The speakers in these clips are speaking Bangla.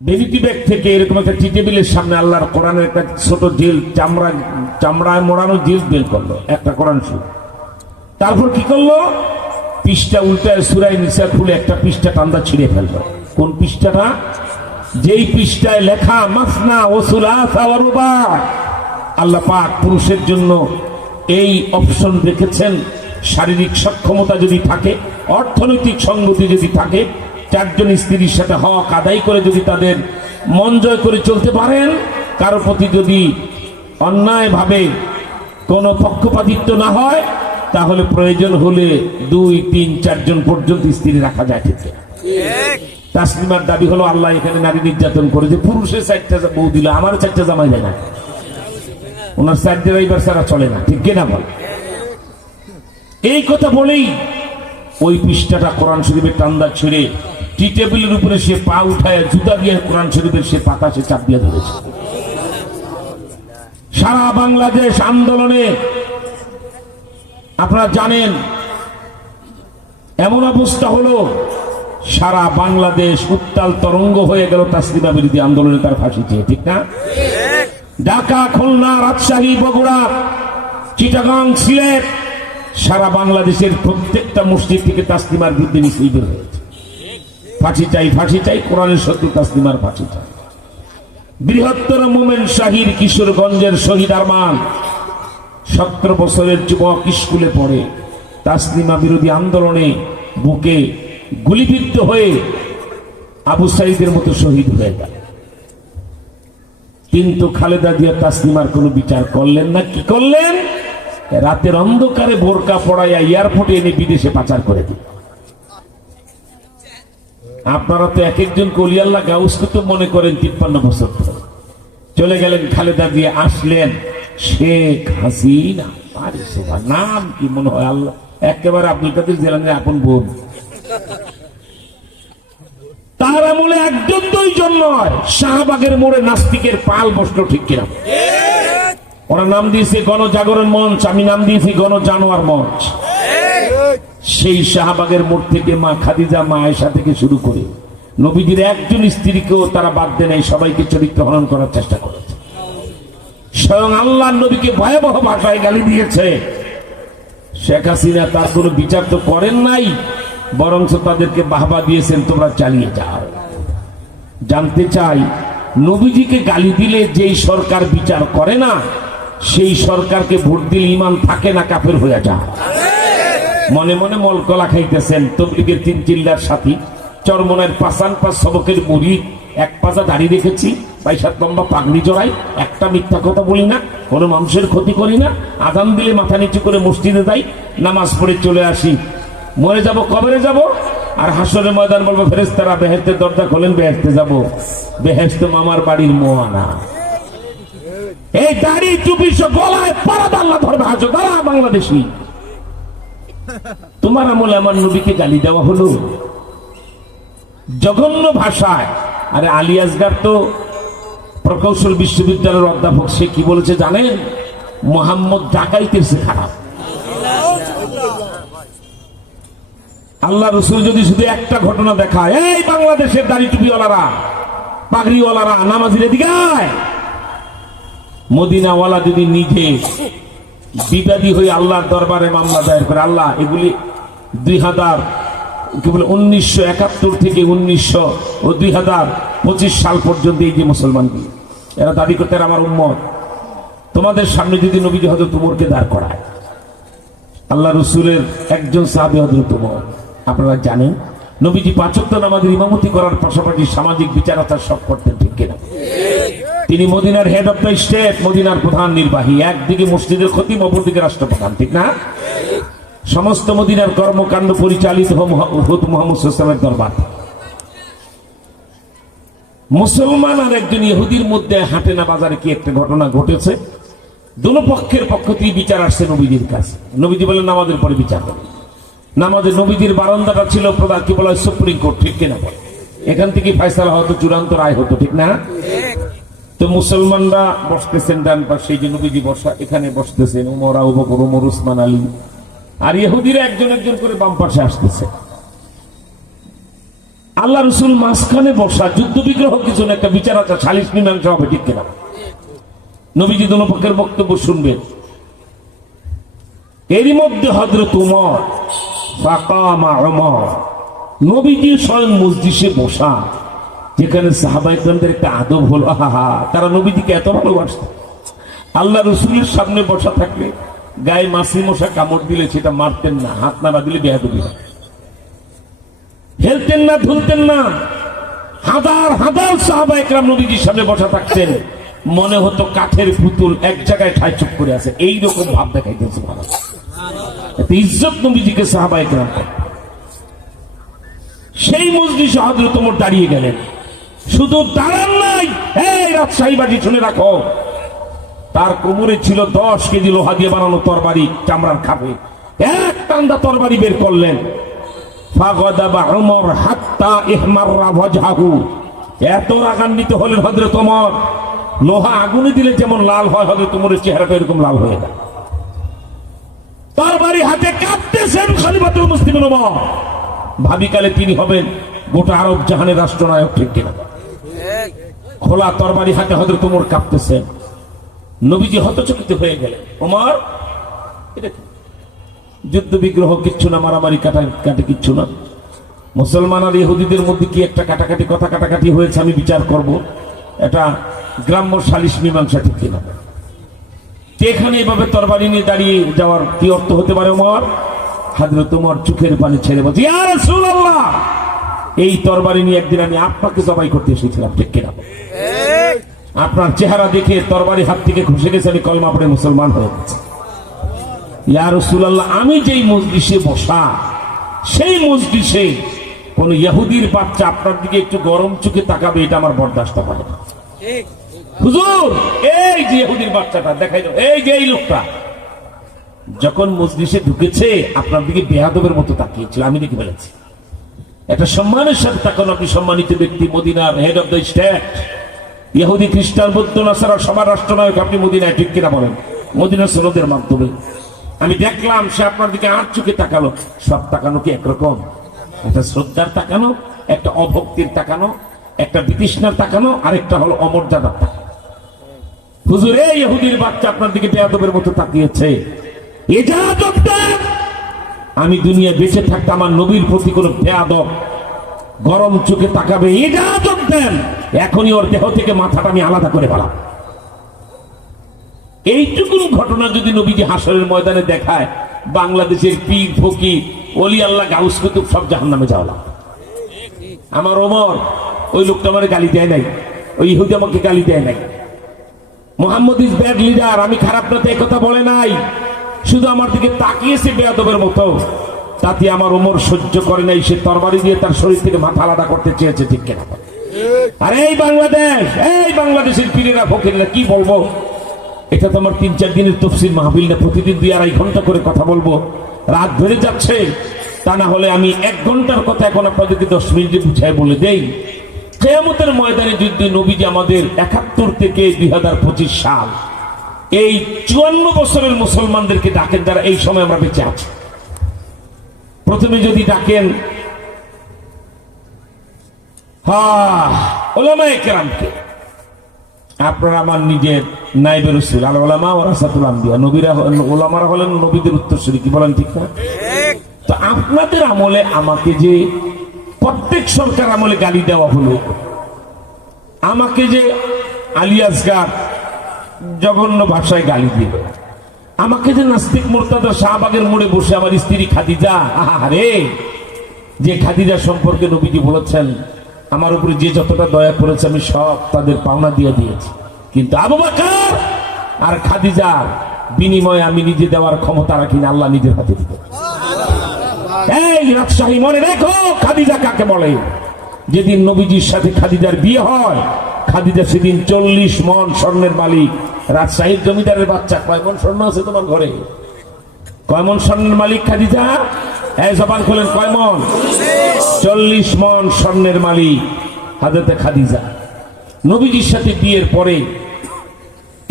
ভেনিটি ব্যাগ থেকে এরকম একটা টি টেবিলের সামনে আল্লাহর কোরআনের একটা ছোট জেল চামড়া, চামড়ায় মোড়ানো জেল বের করল, একটা কোরআন শুরু তারপর কি করল? পৃষ্ঠা উল্টায় সুরাই নিচা খুলে একটা পৃষ্ঠা টান্দা ছিঁড়ে ফেলল। কোন পৃষ্ঠাটা? যেই পৃষ্ঠায় লেখা, মাসনা ওসুলা আল্লাহ পাক পুরুষের জন্য এই অপশন রেখেছেন, শারীরিক সক্ষমতা যদি থাকে, অর্থনৈতিক সঙ্গতি যদি থাকে চারজন স্ত্রীর সাথে হক আদায় করে যদি তাদের মন জয় করে চলতে পারেন, কারও প্রতি যদি অন্যায়ভাবে কোনো পক্ষপাতিত্ব না হয়, তাহলে প্রয়োজন হলে দুই, তিন, চারজন পর্যন্ত স্ত্রী রাখা যায় ঠিক। তাসলিমার দাবি হলো, আল্লাহ এখানে নারী নির্যাতন করে যে পুরুষের চারটা বউ দিল আমার চারটা জামাই দেয় না ওনার চার ড্রাইভার ছাড়া চলে না, ঠিক কিনা বল এই কথা বলেই ওই পৃষ্ঠাটা কোরআন শরীফের টান্দা ছেড়ে টি টেবিলের উপরে সে পা উঠায়, জুতা দিয়ে কোরআন শরীফের সে পাতা সে চাপ দিয়ে ধরেছে। সারা বাংলাদেশ আন্দোলনে, আপনারা জানেন, এমন অবস্থা হলো, সারা বাংলাদেশ উত্তাল তরঙ্গ হয়ে গেল তাসলিমা বিরোধী আন্দোলনে তার ফাঁসি চেয়ে ঠিক না? ঢাকা, খুলনা, রাজশাহী, বগুড়া, চিটাগাং, সিলেট, সারা বাংলাদেশের প্রত্যেকটা মসজিদ থেকে তাসলিমার বিরুদ্ধে মিছিল বের হয়েছে। ফাঁসি চাই ফাঁসি চাই, কোরআনের সত্য তাসলিমার ফাঁসি চাই। বৃহত্তর মোমেন শাহির কিশোরগঞ্জের শহীদ আরমান সতেরো বছরের যুবক স্কুলে পড়ে তাসলিমা বিরোধী আন্দোলনে বুকে গুলিবিদ্ধ হয়ে আবু সাইদের মতো শহীদ হয়ে গেল। কিন্তু খালেদা জিয়া তাসলিমার কোনো বিচার করলেন না। কি করলেন? রাতের অন্ধকারে বোরকা পড়াইয়া এয়ারপোর্টে এনে বিদেশে পাচার করে দিল আপনারা তো এক একজন কলিয়াল্লা গাউসকে তো মনে করেন তিপ্পান্ন বছর চলে গেলেন খালেদা দিয়ে আসলেন শেখ হাসিনা। সোভা নাম কি মনে হয় আল্লাহ? একেবারে আব্দুল কাদের জেলানের আপন বোন। তার আমলে একজন দুইজন নয়, শাহবাগের মোড়ে নাস্তিকের পাল বসল ঠিক কিনা। ওরা নাম দিয়েছে গণজাগরণ মঞ্চ, আমি নাম দিয়েছি গণ জানোয়ার মঞ্চ। সেই শাহবাগের মোড় থেকে মা খাদিজা, মা আয়েশা থেকে শুরু করে নবীজির একজন স্ত্রীকেও তারা বাদ দেয় নাই, সবাইকে চরিত্র হরণ করার চেষ্টা করেছে। স্বয়ং আল্লাহ নবীকে ভয়াবহ ভাষায় গালি দিয়েছে। শেখ হাসিনা তার কোনো বিচার তো করেন নাই, বরঞ্চ তাদেরকে বাহবা দিয়েছেন, তোমরা চালিয়ে যাও। জানতে চাই, নবীজিকে গালি দিলে যেই সরকার বিচার করে না, সেই সরকারকে ভোট দিলে ইমান থাকে না, কাফের হয়ে যায়। মনে মনে মলকলা খাইতেছেন। তবলিগের তিন চিল্লার সাথী। চরমনের পাশান পাশ সবকের মুড়ি এক পাশা দাঁড়িয়ে রেখেছি। পয়সার লম্বা পাগড়ি জড়াই। একটা মিথ্যা কথা বলি না, কোনো মানুষের ক্ষতি করি না। আদান দিলে মাথা নিচু করে মসজিদে যাই, নামাজ পড়ে চলে আসি। মরে যাব, কবরে যাব, আর হাসরের ময়দান বলব ফেরেস্তারা বেহেস্তের দরজা খোলেন বেহেস্তে যাব। বেহেস্ত মামার বাড়ির মোয়ানা। এই দাড়ি চুপি সব গলায় পারা বাংলা ধরবে হাসো তারা বাংলাদেশি। তোমার আমলে আমার নবীকে গালি দেওয়া হলো। জঘন্য ভাষায়। আরে আলী আসগার তো প্রকৌশল বিশ্ববিদ্যালয়ের অধ্যাপক, সে কি বলেছে জানেন? মোহাম্মদ ডাকাইতের সে খারাপ। আল্লাহ রসুল যদি শুধু একটা ঘটনা দেখায়, এই বাংলাদেশের দাড়ি টুপিওয়ালারা, পাগড়িওয়ালারা, নামাজির দিকে মদিনাওয়ালা যদি নিজে বিবাদী হয়ে আল্লাহর দরবারে মামলা দায়ের করে। আল্লাহ এগুলি দুই হাজার, কি বলে, উনিশশো একাত্তর থেকে উনিশশো ও দুই হাজার পঁচিশ সাল পর্যন্ত এই যে মুসলমানগুলি, এরা দাবি করতে আমার উম্মত। তোমাদের সামনে যদি নবীজি হজরত উমরকে দাঁড় করায়, আল্লাহ রসুলের একজন সাহাবি হজরত উমর, আপনারা জানেন, নবীজি পাঁচত্ব নামাজের ইমামতি করার পাশাপাশি সামাজিক বিচারতার সব করতেন ঠিক কিনা? তিনি মদিনার হেড অফ দ্য স্টেট মদিনার প্রধান নির্বাহী, একদিকে মসজিদের খতিম, অপরদিকে রাষ্ট্রপ্রধান, ঠিক না? সমস্ত মদিনার কর্মকাণ্ড পরিচালিত হত মোহাম্মদ ইসলামের দরবার। মুসলমান আর একজন ইহুদির মধ্যে হাটে না বাজারে কি একটা ঘটনা ঘটেছে? দুনো পক্ষের পক্ষ থেকে বিচার আসছে নবীজির কাছে। নবীজি বলেন, নামাজের পরে বিচার হবে। নামাজের নবীজির বারান্দাটা ছিল প্রধান কি বলা হয় সুপ্রিম কোর্ট ঠিক কিনা বলে। এখান থেকে ফয়সালা হতো চূড়ান্ত রায় হতো, ঠিক না? তো মুসলমানরা বসতেছেন ডান পাশে যে নবীজি বসা, এখানে বসতেছেন উমর বকর, উমর, উসমান, আলী। আর ইহুদিরা একজন একজন করে বাম পাশে আসতেছে। আল্লাহ রসুল মাঝখানে বসা, যুদ্ধ বিগ্রহ কিছু না, একটা বিচার আছে সালিস মীমাংসা হবে, ঠিক কিনা? নবীজি দোনোপক্ষের বক্তব্য শুনবেন। এরই মধ্যে হজরত উমর, ফাকামা উমর, নবীজি স্বয়ং মসজিদে বসা। যেখানে সাহাবা ইকরামদের একটা আদব হলো আহা তারা নবীজিকে এত ভালোবাসত। আল্লাহ রসুলের সামনে বসা থাকলে গায়ে মাসি মশা কামড় দিলে সেটা মারতেন না, হাত নাড়া দিলে বেহাদবি হয়। হেলতেন না, ধুলতেন না। হাজার হাজার সাহাবা একরাম নবীজির সামনে বসা থাকতেন। মনে হতো কাঠের পুতুল এক জায়গায় ঠাই চুপ করে আছে। এই রকম ভাব দেখাইতেছে ভালো এতে ইজ্জত নবীজিকে সাহাবা একরাম সেই মসজিদ হজরত তোমার দাঁড়িয়ে গেলেন। শুধু দাঁড়ান নাই। এই রাজশাহী বাজি শুনে রাখো। তার কোমরে ছিল দশ কেজি লোহা দিয়ে বানানো তরবারি, চামড়ার খাবে এক টান্দা তরবারি বের করলেন। এত রাগান্বিত হলেন হযরত ওমর। লোহা আগুনে দিলে যেমন লাল হয়, হযরত ওমরের চেহারাটা এরকম লাল হয়ে যায়। তরবারি হাতে কাঁপতেছেন খলিফাতুল মুসলিমিন ওমর। ভাবিকালে তিনি হবেন গোটা আরব জাহানের রাষ্ট্রনায়ক ঠিক কিনা। খোলা তরবারি হাতে হযরত ওমর কাঁপতেছেন নবীজি হতচকিত হয়ে গেলেন। ওমর যুদ্ধ, বিগ্রহ, কিচ্ছু না, মারামারি কাটা কাটে কিচ্ছু না। মুসলমান আর ইহুদিদের মধ্যে কি একটা কাটাকাটি, কথা কাটাকাটি হয়েছে আমি বিচার করব? এটা গ্রাম্য সালিশ মীমাংসা ঠিক কিনা? এখানে এভাবে তরবারি নিয়ে দাঁড়িয়ে যাওয়ার কি অর্থ হতে পারে ওমর হাজরত তোমার চোখের পানি ছেড়ে বলছে, ইয়া রাসূলুল্লাহ! এই তরবারি নিয়ে একদিন আমি আপনাকে জবাই করতে এসেছিলাম, ঠিক কিনা? আপনার চেহারা দেখে তরবারি হাত থেকে খুশি গেছে, আমি কলমা পড়ে মুসলমান হয়ে গেছে। ইয়া রাসূলুল্লাহ, আমি যেই মজলিসে বসা, সেই মজলিসে কোন ইহুদির বাচ্চা আপনার দিকে একটু গরম চোখে তাকাবে, এটা আমার বরদাস্ত না। হুজুর, এই যে ইহুদির বাচ্চাটা, দেখাই এই যে এই লোকটা। যখন মজলিসে ঢুকেছে, আপনার দিকে বেহাদবের মতো তাকিয়েছিল, আমি দেখে ফেলেছি। একটা সম্মানের সাথে তাকানো আপনি সম্মানিত ব্যক্তি, মদিনার হেড অফ দ্য স্টেট ইহুদি, খ্রিস্টান, বৌদ্ধ, নাসারা সবার রাষ্ট্রনায়ক, আপনি মদিনায় ঠিক কিনা বলেন? মদিনা সনদের মাধ্যমে। আমি দেখলাম সে আপনার দিকে আট চোখে তাকালো। সব তাকানো কি একরকম? একটা শ্রদ্ধার তাকানো, একটা অভক্তির তাকানো, একটা বিতৃষ্ণার তাকানো, আরেকটা হলো অমর্যাদার হুজুর ইহুদির বাচ্চা আপনার দিকে বেয়াদবের মতো তাকিয়েছে। এজাজত দেন আমি দুনিয়া বেঁচে থাকতে আমার নবীর প্রতি কোনো বেয়াদব গরম চোখে তাকাবে এজাজত দেন। এখনই ওর দেহ থেকে মাথাটা আমি আলাদা করে ফেলাম। এইটুকুন ঘটনা যদি নবীজি হাসরের ময়দানে দেখায়, বাংলাদেশের পীর, ফকির অলি আল্লাহ, গাউস কুতুব, সব জাহান নামে যাওয়া আমার ওমর, ওই লোকটা আমার গালি দেয় নাই, ওই ইহুদি আমাকে গালি দেয় নাই। মোহাম্মদ ইজ ব্যাড লিডার, আমি খারাপ না তো কথা বলে নাই। শুধু আমার দিকে তাকিয়েছে বেয়াদবের মতো। তাতে আমার ওমর সহ্য করে নাই, সে তরবারি দিয়ে তার শরীর থেকে মাথা আলাদা করতে চেয়েছে, ঠিক কেনা? আরে এই বাংলাদেশ, এই বাংলাদেশের পীরেরা, ফকিররা, কি বলব? এটা তো আমার তিন চার দিনের তফসিল মাহবিল না, প্রতিদিন দুই আড়াই ঘণ্টা করে কথা বলব। রাত ধরে যাচ্ছে, তা না হলে আমি এক ঘণ্টার কথা এখন আপনাদেরকে দশ মিনিটে বুঝায় বলে দেই। কেয়ামতের ময়দানে যুদ্ধে নবীজি আমাদের একাত্তর থেকে দুই হাজার পঁচিশ সাল এই চুয়ান্ন বছরের মুসলমানদেরকে ডাকেন যারা এই সময় আমরা বেঁচে আছি। প্রথমে যদি ডাকেন ওলামায়ে কেরামকে। আপনারা আমার নিজের নাইবের রসুল আল ওলামা ওরাসাতুল আম্বিয়া। নবীরা হলেন- ওলামারা হলেন নবীদের উত্তরসূরি কি বলেন ঠিক না? তো আপনাদের আমলে আমাকে যে প্রত্যেক সরকার আমলে গালি দেওয়া হলো আমাকে যে আলিয়াসগার জঘন্য ভাষায় গালি দিল আমাকে যে নাস্তিক মোর্তাদা শাহবাগের মোড়ে বসে আমার স্ত্রী খাদিজা আহারে যে খাদিজা সম্পর্কে নবীজি বলেছেন, আমার উপরে যে যতটা দয়া করেছে আমি সব তাদের পাওনা দিয়ে দিয়েছি। কিন্তু আবু বাকার আর খাদিজার বিনিময়ে আমি নিজে দেওয়ার ক্ষমতা রাখি না, আল্লাহ নিজের হাতে দিবে। এই রাজশাহী মনে রেখো, খাদিজা কাকে বলে? যেদিন নবীজির সাথে খাদিজার বিয়ে হয় খাদিজা সেদিন চল্লিশ মন স্বর্ণের মালিক রাজশাহীর জমিদারের বাচ্চা। কয় মন স্বর্ণ আছে তোমার ঘরে? কয় মন স্বর্ণের মালিক খাদিজা? এই জবান খোলেন, কয় মন? চল্লিশ মন স্বর্ণের মালিক হাজরতে খাদিজা। নবীজির সাথে বিয়ের পরে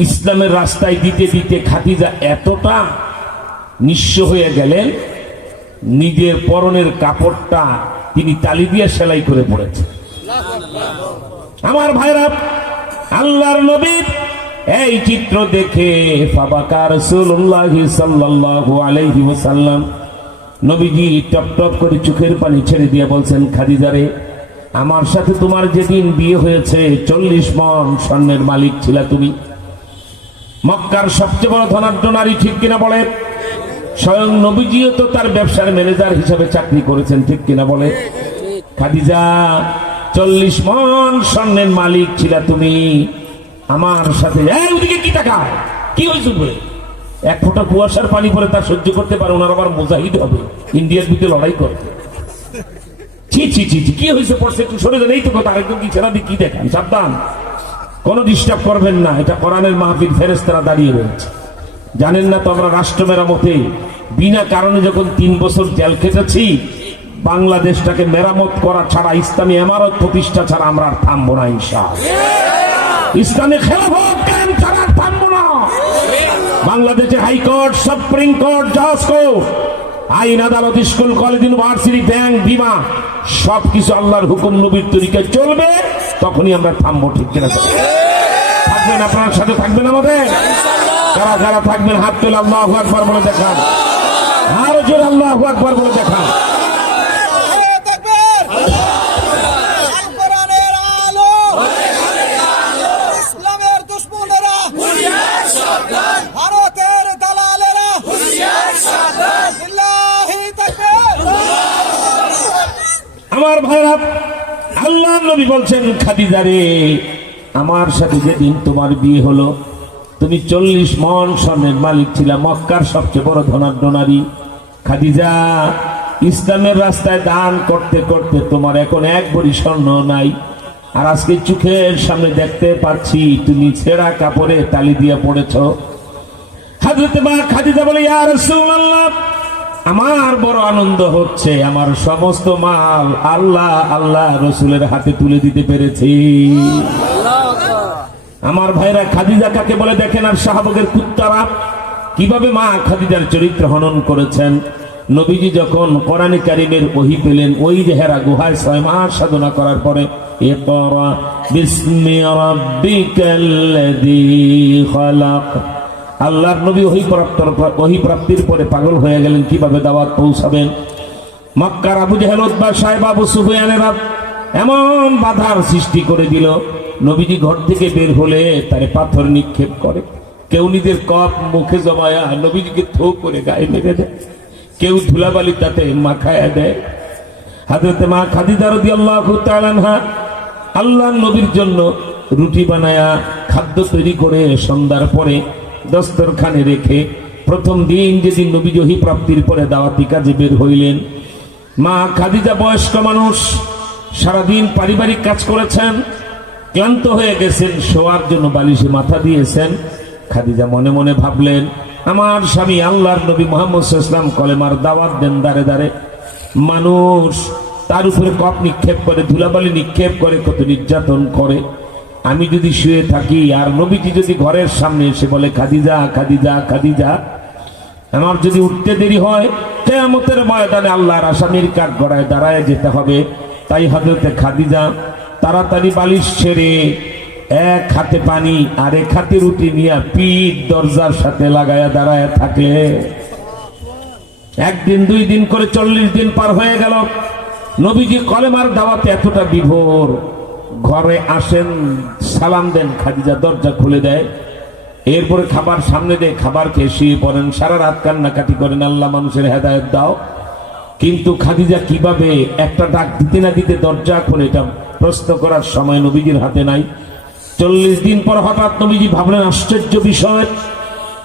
ইসলামের রাস্তায় দিতে দিতে খাদিজা এতটা নিঃস্ব হয়ে গেলেন, নিজের পরনের কাপড়টা তিনি তালি দিয়ে সেলাই করে পড়েছেন। আমার ভাইরা, আল্লাহর নবীর এই চিত্র দেখে নবীজি টপ টপ করে চোখের পানি ছেড়ে দিয়ে বলছেন খাদিজারে আমার সাথে তোমার যেদিন বিয়ে হয়েছে, চল্লিশ মন স্বর্ণের মালিক ছিলা তুমি। মক্কার সবচেয়ে বড় ধনাঢ্য নারী ঠিক কিনা বলে? স্বয়ং নবীজিও তো তার ব্যবসার ম্যানেজার হিসাবে চাকরি করেছেন, ঠিক কিনা বলে? খাদিজা চল্লিশ মন স্বর্ণের মালিক ছিলা তুমি। আমার সাথে ওদিকে কি টাকা কি হয়েছে বলে এক ফোঁটা কুয়াশার পানি পরে তা সহ্য করতে পারে ওনার আবার মুজাহিদ হবে। ইন্ডিয়ার বিরুদ্ধে লড়াই করতে ছি ছি ছি ছি, কি হয়েছে? পড়ছে একটু সরে যান। এই তো কথা আরেকজন কি ছেড়া দিয়ে কি দেখান? সাবধান। কোনো ডিস্টার্ব করবেন না। এটা কোরআনের মাহফিল ফেরেস্তারা দাঁড়িয়ে রয়েছে। জানেন না তো আমরা রাষ্ট্র মেরামতে বিনা কারণে যখন তিন বছর জেল খেটেছি বাংলাদেশটাকে মেরামত করা ছাড়া, ইসলামী এমারত প্রতিষ্ঠা ছাড়া আমরা আর থামবো না ইনশা ইসলামী ছাড়া থামবো না। বাংলাদেশে হাইকোর্ট, সুপ্রিম কোর্ট, জজ কোর্ট, আইন আদালত, স্কুল, কলেজ, ইউনিভার্সিটি, ব্যাংক, বিমা, সবকিছু আল্লাহর হুকুম নবীর তরিকায় চলবে, তখনই আমরা থামবো, ঠিক কিনা থাকবেন আপনার সাথে, থাকবেন আমাদের? যারা যারা থাকবেন, হাত তুলে আল্লাহ আকবার বলে দেখান। আরও জোর আল্লাহ আকবার বলে দেখান। আমার ভাইরা, আল্লাহ নবী বলছেন, খাদিজা রে, আমার সাথে যেদিন তোমার বিয়ে হলো, তুমি চল্লিশ মন স্বর্ণের মালিক ছিল, মক্কার সবচেয়ে বড় ধনাঢ্য নারী। খাদিজা, ইসলামের রাস্তায় দান করতে করতে তোমার এখন এক বড়ি স্বর্ণ নাই। আর আজকে চোখের সামনে দেখতে পাচ্ছি, তুমি ছেঁড়া কাপড়ে তালি দিয়ে পড়েছ। খাদিজা বলে, ইয়া রাসূলুল্লাহ আমার বড় আনন্দ হচ্ছে, আমার সমস্ত মাল আল্লাহ আল্লাহ রসুলের হাতে তুলে দিতে পেরেছি। আমার ভাইরা খাদিজা কাকে বলে দেখেন? আর শাহবগের কুত্তারা, কীভাবে মা খাদিজার চরিত্র হনন করেছেন? নবীজি যখন কোরআনে কারিমের ওহি পেলেন, ওই যে হেরা গুহায় ছয় মাস সাধনা করার পরে খালাক। আল্লাহর নবী ওহি প্রাপ্তর ওহি প্রাপ্তির পরে পাগল হয়ে গেলেন, কীভাবে দাওয়াত পৌঁছাবেন? মক্কার আবু জাহেল উদ্বা সাহেব, আবু সুফিয়ানেরা এমন বাধার সৃষ্টি করে দিল। নবীজি ঘর থেকে বের হলে তারে পাথর নিক্ষেপ করে। কেউ নিজের কপ মুখে জমায়া নবীজিকে থো করে গায়ে মেরে দেয়। কেউ ধুলাবালি তাতে মাখায়া দেয়। হাজরতে মা খাদিজা রাদিয়াল্লাহু তাআলা আনহা আল্লাহ নবীর জন্য রুটি বানায়া খাদ্য তৈরি করে সন্ধ্যার পরে দস্তরখানে রেখে প্রথম দিন যেদিন নবী জহি প্রাপ্তির পরে দাওয়াতি কাজে বের হইলেন, মা খাদিজা বয়স্ক মানুষ সারাদিন পারিবারিক কাজ করেছেন, ক্লান্ত হয়ে গেছেন, শোয়ার জন্য বালিশে মাথা দিয়েছেন। খাদিজা মনে মনে ভাবলেন, আমার স্বামী আল্লাহর নবী মোহাম্মদ ইসলাম কলেমার দাওয়াত দেন দাঁড়ে দাঁড়ে। মানুষ তার উপরে কপ নিক্ষেপ করে, ধুলাবালি নিক্ষেপ করে, কত নির্যাতন করে। আমি যদি শুয়ে থাকি, আর নবীজি যদি ঘরের সামনে এসে বলে, খাদিজা খাদিজা খাদিজা, আমার যদি উঠতে দেরি হয়, কেয়ামতের ময়দানে আল্লাহর আসামির কাঠ গড়ায় দাঁড়ায় যেতে হবে। তাই হজরতে খাদিজা তাড়াতাড়ি বালিশ ছেড়ে এক হাতে পানি আর এক হাতে রুটি নিয়ে পিঠ দরজার সাথে লাগায়া দাঁড়ায় থাকলে একদিন, দুই দিন করে চল্লিশ দিন পার হয়ে গেল। নবীজি কলেমার দাওয়াতে এতটা বিভোর ঘরে আসেন, সালাম দেন, খাদিজা দরজা খুলে দেয়। এরপরে খাবার সামনে দিয়ে খাবার খেয়ে শুয়ে পড়েন। সারা রাত কান্নাকাটি করেন, আল্লাহ মানুষের হেদায়ত দাও। কিন্তু খাদিজা কীভাবে একটা ডাক দিতে না দিতে দরজা খোলে, এটা প্রশ্ন করার সময় নবীজির হাতে নাই। চল্লিশ দিন পর হঠাৎ নবীজি ভাবলেন, আশ্চর্য বিষয়।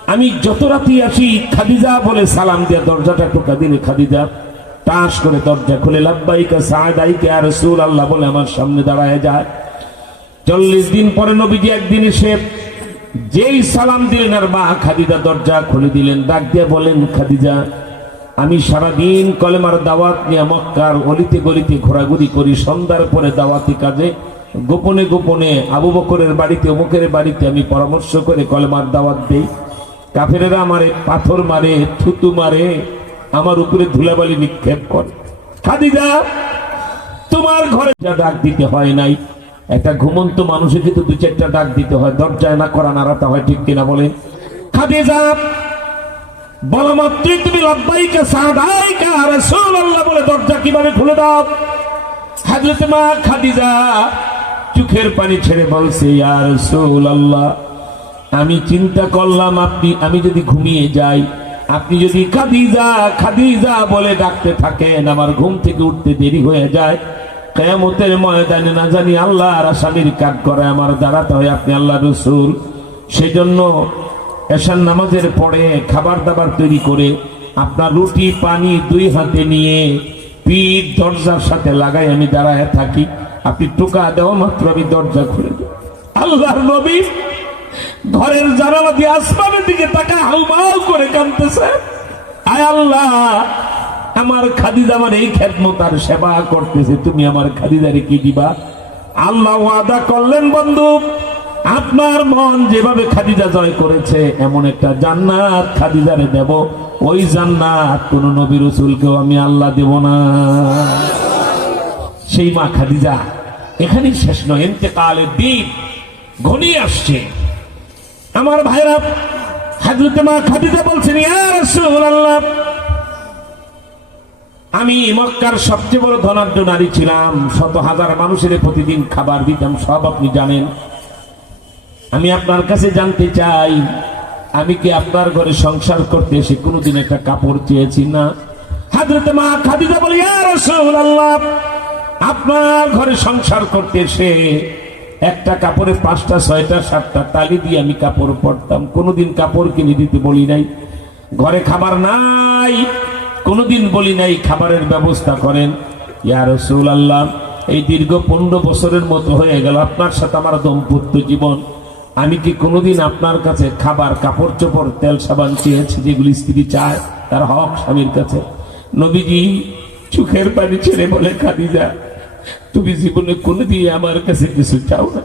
আমি যত রাতি আসি, খাদিজা বলে সালাম দিয়া দরজাটা টোকা দিলে খাদিজা। টাস করে দরজা খুলে, লাব্বাইকা আর আল্লাহ বলে আমার সামনে দাঁড়ায় যায়। চল্লিশ দিন পরে নবীজি একদিন এসে যেই সালাম দিলেন আর মা খাদিজা দরজা খুলে দিলেন, ডাক দিয়ে বলেন, খাদিজা, আমি সারাদিন কলেমার দাওয়াত নিয়ে মক্কার অলিতে গলিতে ঘোরাঘুরি করি, সন্ধ্যার পরে দাওয়াতি কাজে গোপনে গোপনে আবু বকরের বাড়িতে, অমুকের বাড়িতে আমি পরামর্শ করে কলেমার দাওয়াত দেই। কাফেরেরা আমারে পাথর মারে, থুতু মারে আমার উপরে ধুলাবালি নিক্ষেপ করে। খাদিজা, তোমার ঘরে যা ডাক দিতে হয় নাই, একটা ঘুমন্ত মানুষের কিন্তু দু চারটা ডাক দিতে হয়, দরজায় না করা নাড়াতে হয়, ঠিক কিনা বলে? খাদিজা মাত্রই তুমি বলে দরজা কীভাবে দাও? মা খাদিজা, চোখের পানি ছেড়ে বলছে আমি চিন্তা করলাম আপনি, আমি যদি ঘুমিয়ে যাই আপনি যদি খাদিজা খাদিজা বলে ডাকতে থাকেন, আমার ঘুম থেকে উঠতে দেরি হয়ে যায়। কেয়ামতের ময়দানে না জানি আল্লাহ আর আসামির কাজ করে আমার দাঁড়াতে হয় আপনি আল্লাহ রসুল। সেজন্য এশার নামাজের পরে খাবার দাবার তৈরি করে আপনার রুটি, পানি দুই হাতে নিয়ে পিঠ দরজার সাথে লাগাই আমি দাঁড়ায় থাকি। আপনি টোকা দেওয়া মাত্র, আমি দরজা খুলে দিই। আল্লাহর নবী ঘরের জানালা দিয়ে আসমানের দিকে তাকা হাউমাউ করে কাঁদতেছে। আয় আল্লাহ, আমার খাদিজা আমার এই খেদমত আর সেবা করতেছে, তুমি আমার খাদিজারে কি দিবা? আল্লাহ ওয়াদা করলেন, বন্ধু, আপনার মন যেভাবে খাদিজা জয় করেছে, এমন একটা জান্নাত খাদিজারে দেব। ওই জান্নাত কোন নবী রসুলকেও আমি আল্লাহ দেব না। সেই মা খাদিজা, এখানেই শেষ নয় এতেকালের দিন, ঘনিয়ে আসছে। আমার ভাইরা হাজরতে মা খাদিজা বলছেন রাসূলুল্লাহ, আমি মক্কার সবচেয়ে বড় ধনাঢ্য নারী ছিলাম। শত হাজার মানুষের প্রতিদিন খাবার দিতাম, সব আপনি জানেন। আমি আপনার কাছে জানতে চাই, আমি কি আপনার ঘরে সংসার করতে এসে কোনোদিন একটা কাপড় চেয়েছি না? হাজরতে মা খাদিজা বলি রাসূলুল্লাহ, আপনার ঘরে সংসার করতে এসে একটা কাপড়ে পাঁচটা, ছয়টা, সাতটা তালি দিয়ে আমি কাপড় পরতাম। কোনোদিন কাপড় কিনে দিতে বলি নাই। ঘরে খাবার নাই। কোনোদিন বলি নাই, খাবারের ব্যবস্থা করেন। ইয়া রসুল আল্লাহ এই দীর্ঘ পনেরো বছরের মতো হয়ে গেল আপনার সাথে আমার দম্পত্য জীবন। আমি কি কোনোদিন আপনার কাছে খাবার, কাপড় চোপড়, তেল সাবান চেয়েছি যেগুলি স্ত্রী চায়? তার হক স্বামীর কাছে। নবীজি চোখের পানি ছেড়ে বলে, খাদিজা তুমি জীবনে কোনোদিন আমার কাছে কিছু চাও না।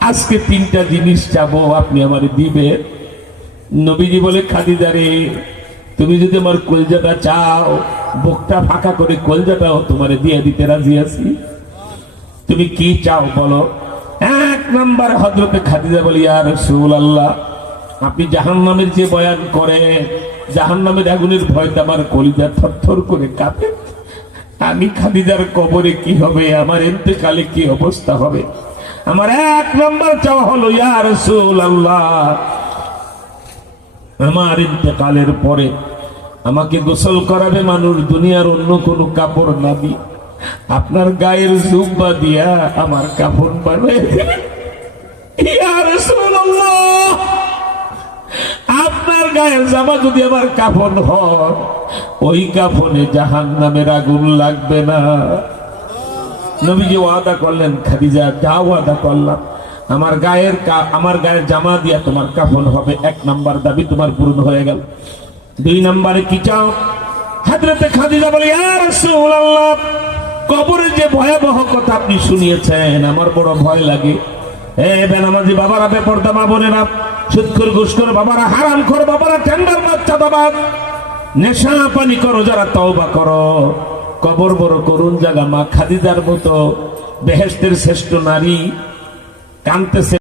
আজকে তিনটা জিনিস চাবো, আপনি আমার দিবেন। নবীজি বলে, খাদিজা রে, তুমি যদি আমার কলজাটা চাও, বুকটা ফাঁকা করে কলজাটাও তোমার দিয়ে দিতে রাজি আছি। তুমি কি চাও বলো? এক নাম্বার হজরতে খাদিজা বলি আর রসুল আল্লাহ আপনি জাহান নামের যে বয়ান করে জাহান নামের আগুনের ভয়তে আমার কলিজা থরথর করে কাঁপে। আমি খাদিজার কবরে কি হবে আমার এতেকালে কি অবস্থা হবে? আমার এক নম্বর চাওয়া হলো ইয়া রসুল আল্লাহ আমার ইন্তেকালের পরে আমাকে গোসল করাবে মানুষ দুনিয়ার অন্য কোনো কাপড় না দিয়ে। আপনার গায়ের জুব্বা দিয়া আমার কাপড় বানায়। ইয়া রাসূলুল্লাহ, আপনার গায়ের জামা যদি আমার কাফন ওই কাফনে জাহান নামের আগুন লাগবে না। নবীজি ওয়াদা করলেন, খাদিজা যা ওয়াদা করলাম। আমার গায়ের আমার গায়ের জামা দিয়া তোমার কাফন হবে, এক নাম্বার দাবি তোমার পূরণ হয়ে গেল। দুই নাম্বারে কি চাও? হাজরতে খাদিজা বলে কবরের যে ভয়াবহ কথা আপনি শুনিয়েছেন, আমার বড় ভয় লাগে। এ বেনামাজি বাবারা, বেপর্দা মা বোনেরা সুৎখর ঘুষকর বাবারা হারাম কর বাবারা টেন্ডার বাচ্চা বাবা। নেশা পানি করো, যারা তওবা করো। কবর বড় করুন জাগা মা খাদিদার মতো বেহেস্তের শ্রেষ্ঠ নারী কানতেছে